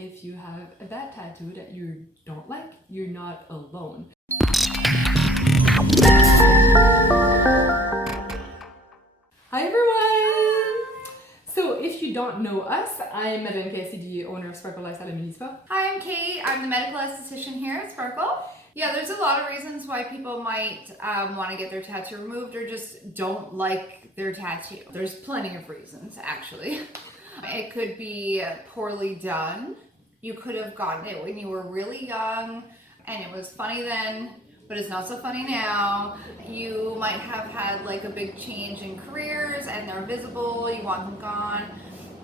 if you have a bad tattoo that you don't like, you're not alone. Hi everyone! So if you don't know us, I'm Madelaine and Kate, the owner of Sparkle Lifestyle and Mini Spa. Hi, I'm Kate. I'm the medical esthetician here at Sparkle. Yeah, there's a lot of reasons why people might want to get their tattoo removed or just don't like their tattoo. There's plenty of reasons, actually. It could be poorly done. You could have gotten it when you were really young and it was funny then, but it's not so funny now. You might have had like a big change in careers and they're visible, you want them gone.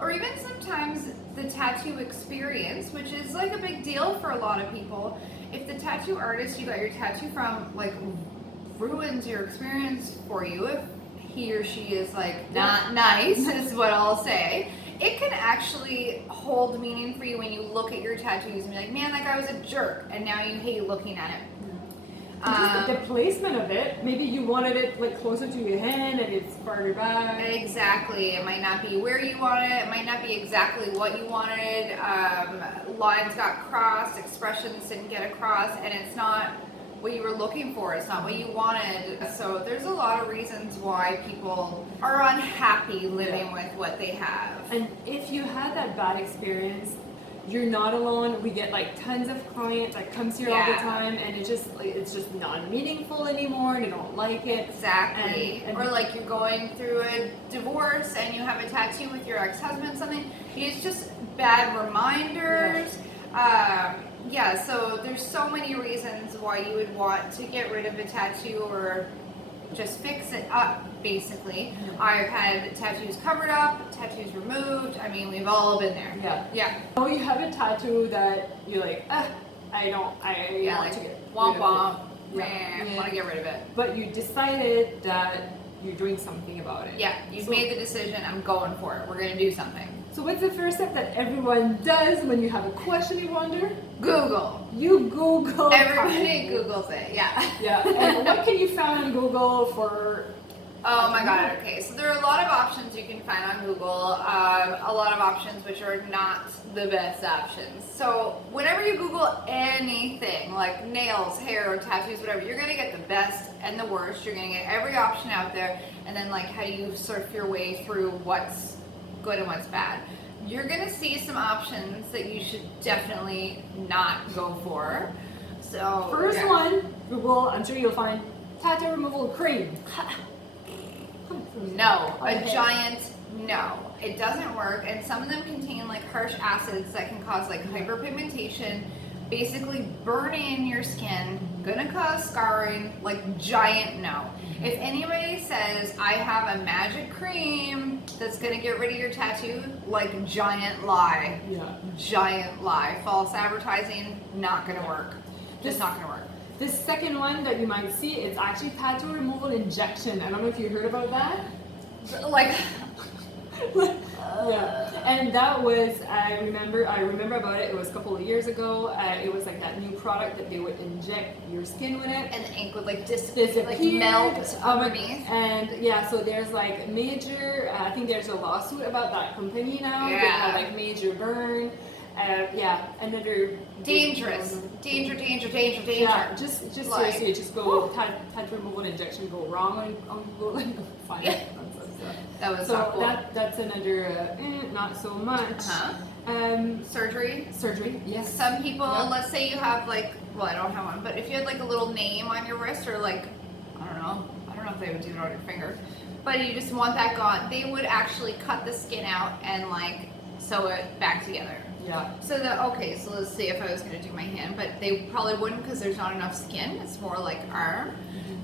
Or even sometimes the tattoo experience, which is like a big deal for a lot of people. If the tattoo artist you got your tattoo from like ruins your experience for you, if he or she is like not nice, is what I'll say, it can actually hold meaning for you when you look at your tattoos and be like, man, that guy was a jerk, and now you hate looking at it. Just the placement of it. Maybe you wanted it like closer to your hand and it's farther back. Exactly. It might not be where you wanted it. It might not be exactly what you wanted. Lines got crossed, expressions didn't get across, and it's not what you were looking for. It's not what you wanted. So there's a lot of reasons why people are unhappy living with what they have. And if you had that bad experience, you're not alone. We get like tons of clients that comes here all the time, and it's just not meaningful anymore. They don't like it. Exactly. And or like you're going through a divorce and you have a tattoo with your ex-husband, something. It's just bad reminders. Yeah. So there's so many reasons why you would want to get rid of a tattoo or just fix it up, basically. I've had tattoos covered up, tattoos removed. I mean, we've all been there. Yeah. Oh, you have a tattoo that you're like, I want to get womp rid womp. of it. Man, want to get rid of it. But you decided that you're doing something about it. Yeah, you've made the decision. I'm going for it. We're going to do something. So what's the first step that everyone does when you have a question you wonder? Google. You Google. Everybody Googles it. Yeah. Yeah. And what can you find on Google for? Oh my God. Okay. So there are a lot of options you can find on Google. A lot of options which are not the best options. So whenever you Google anything like nails, hair, tattoos, whatever, you're going to get the best and the worst. You're going to get every option out there. And then like how do you surf your way through what's good and what's bad. You're going to see some options that you should definitely not go for. So first one, Google, I'm sure you'll find tattoo removal cream. No, a giant no. It doesn't work, and some of them contain like harsh acids that can cause like hyperpigmentation, basically burning your skin, gonna cause scarring, like giant no. If anybody says, I have a magic cream that's gonna get rid of your tattoo, like giant lie. Yeah. Giant lie. False advertising, not gonna work. Just not gonna work. The second one that you might see is actually tattoo removal injection. I don't know if you heard about that. Like, yeah, and that was I remember about it. It was a couple of years ago. It was like that new product that they would inject your skin with it, and the ink would like disappear, like melt underneath. And yeah, so there's like major. I think there's a lawsuit about that company now. Yeah, they had like major burn. Another dangerous. Danger. Yeah, just like, seriously, just go tattoo removal injection go wrong on Google and find it. That was so cool. That's another not so much. Surgery. Yes. Some people, let's say you have like, well, I don't have one, but if you had like a little name on your wrist or like, I don't know if they would do it on your finger, but you just want that gone, they would actually cut the skin out and like sew it back together. Yeah. So so let's see if I was going to do my hand, but they probably wouldn't because there's not enough skin. It's more like arm.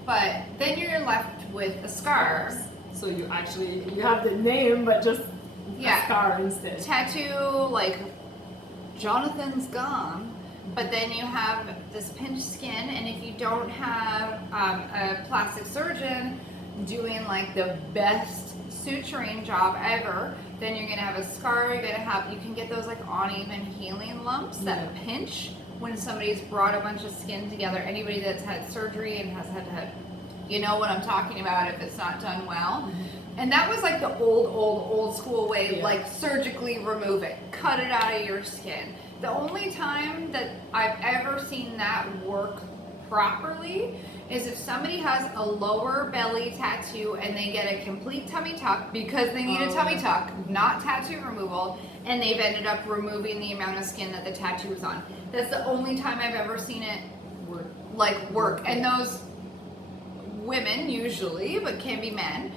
But then you're left with a scar. So you have the name, but just a scar instead. Tattoo, like Jonathan's gone, but then you have this pinched skin, and if you don't have a plastic surgeon doing like the best suturing job ever, then you're gonna have a scar. You can get those like uneven healing lumps that pinch when somebody's brought a bunch of skin together. Anybody that's had surgery and has had to, you know what I'm talking about if it's not done well. And that was like the old school way, Yeah. like surgically remove it, cut it out of your skin. The only time that I've ever seen that work properly is if somebody has a lower belly tattoo and they get a complete tummy tuck because they need a tummy tuck, not tattoo removal, and they've ended up removing the amount of skin that the tattoo is on. That's the only time I've ever seen it work. And those women usually, but can be men,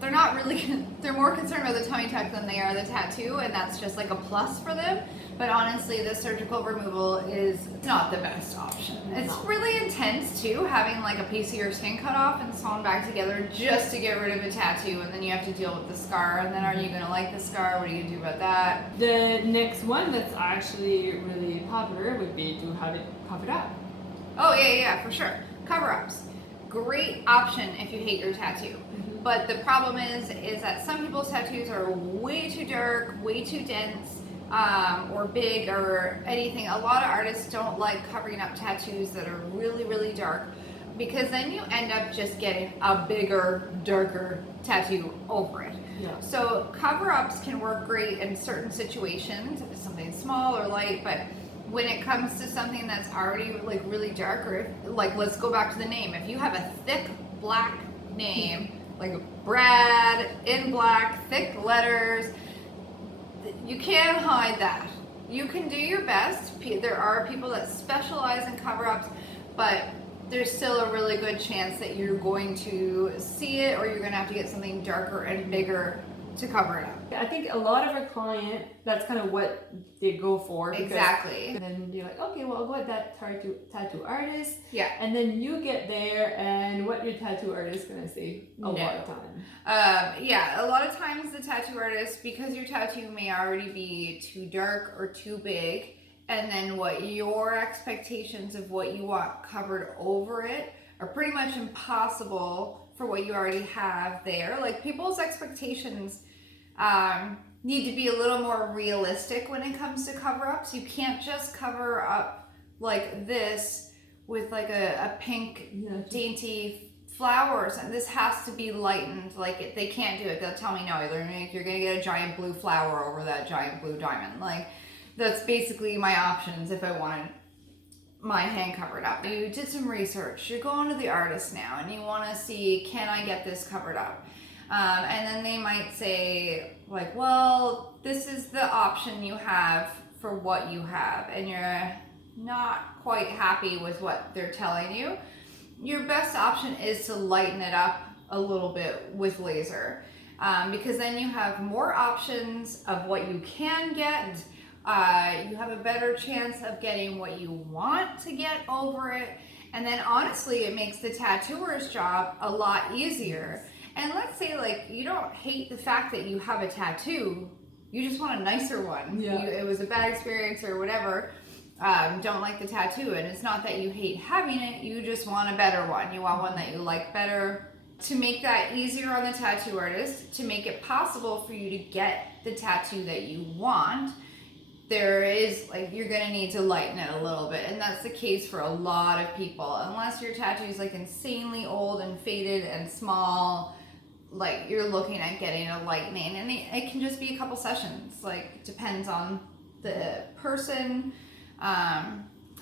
they're not really, they're more concerned about the tummy tuck than they are the tattoo, and that's just like a plus for them. But honestly, the surgical removal is not the best option. It's really intense too, having like a piece of your skin cut off and sewn back together just to get rid of a tattoo, and then you have to deal with the scar, and then are you gonna like the scar? What are you gonna do about that? The next one that's actually really popular would be to have it covered up. Oh yeah, for sure. Cover-ups. Great option if you hate your tattoo. But the problem is that some people's tattoos are way too dark, way too dense, or big or anything. A lot of artists don't like covering up tattoos that are really, really dark, because then you end up just getting a bigger, darker tattoo over it. Yeah. So cover-ups can work great in certain situations, if it's something small or light, but when it comes to something that's already like really dark, or like, let's go back to the name. If you have a thick black name, like Brad in black, thick letters, you can't hide that. You can do your best. There are people that specialize in cover-ups, but there's still a really good chance that you're going to see it, or you're going to have to get something darker and bigger to cover it up. I think a lot of our client, that's kind of what they go for. Exactly. And then you're like, okay, well, I'll go with that tattoo artist. Yeah. And then you get there, and what your tattoo artist is going to say a lot of time. Yeah, a lot of times the tattoo artist, because your tattoo may already be too dark or too big, and then what your expectations of what you want covered over it are pretty much impossible for what you already have there. Like, people's expectations need to be a little more realistic when it comes to cover-ups. You can't just cover up like this with like a pink dainty flower or something. This has to be lightened. Like, they can't do it. They'll tell me, no, you're gonna get a giant blue flower over that giant blue diamond. Like, that's basically my options if I wanted my hand covered up. You did some research, you're going to the artist now, and you want to see, can I get this covered up? And then they might say like, well, this is the option you have for what you have, and you're not quite happy with what they're telling you. Your best option is to lighten it up a little bit with laser, because then you have more options of what you can get. You have a better chance of getting what you want to get over it, and then honestly, it makes the tattooer's job a lot easier. And let's say like you don't hate the fact that you have a tattoo, you just want a nicer one. Yeah. It was a bad experience or whatever. Don't like the tattoo, and it's not that you hate having it, you just want a better one. You want one that you like better. To make that easier on the tattoo artist, to make it possible for you to get the tattoo that you want, there is like, you're gonna need to lighten it a little bit, and that's the case for a lot of people. Unless your tattoo is like insanely old and faded and small, like you're looking at getting a lightening, and it can just be a couple sessions. Like, depends on the person,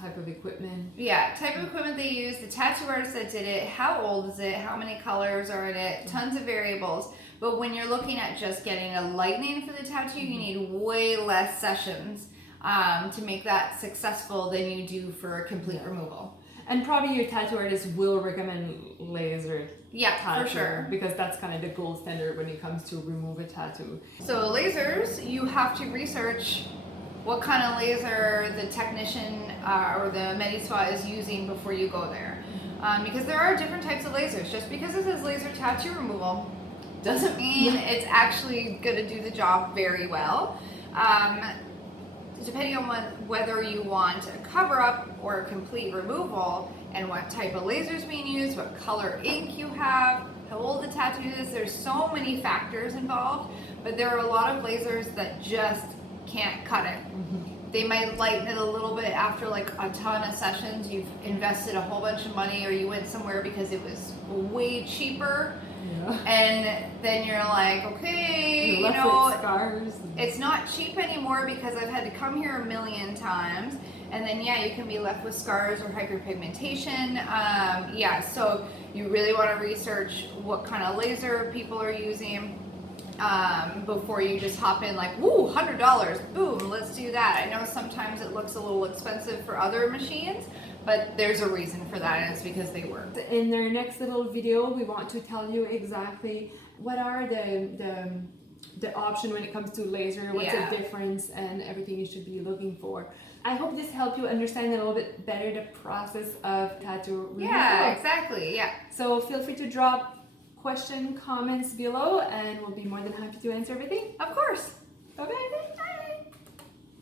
Type of equipment. Yeah, type of equipment they use, the tattoo artist that did it, how old is it, how many colors are in it, tons of variables. But when you're looking at just getting a lightening for the tattoo, you need way less sessions to make that successful than you do for a complete removal. And probably your tattoo artist will recommend laser. Yeah, tattoo, for sure. Because that's kind of the gold standard when it comes to remove a tattoo. So lasers, you have to research what kind of laser the technician or the medi spa is using before you go there. Because there are different types of lasers. Just because it says laser tattoo removal doesn't mean it's actually going to do the job very well. Depending on whether you want a cover-up or a complete removal, and what type of laser is being used, what color ink you have, how old the tattoo is, there's so many factors involved, but there are a lot of lasers that just can't cut it. They might lighten it a little bit after like a ton of sessions. You've invested a whole bunch of money, or you went somewhere because it was way cheaper Yeah. And then you're like, okay, You're left with scars. it's not cheap anymore because I've had to come here a million times. And then, yeah, you can be left with scars or hyperpigmentation. Yeah, so you really want to research what kind of laser people are using before you just hop in like, woo, $100, boom, let's do that. I know sometimes it looks a little expensive for other machines, but there's a reason for that, and it's because they work. In their next little video, we want to tell you exactly what are the option when it comes to laser, what's the difference, and everything you should be looking for. I hope this helped you understand a little bit better the process of tattoo removal. Yeah, exactly, yeah. So feel free to drop comments below, and we'll be more than happy to answer everything. Of course. Okay.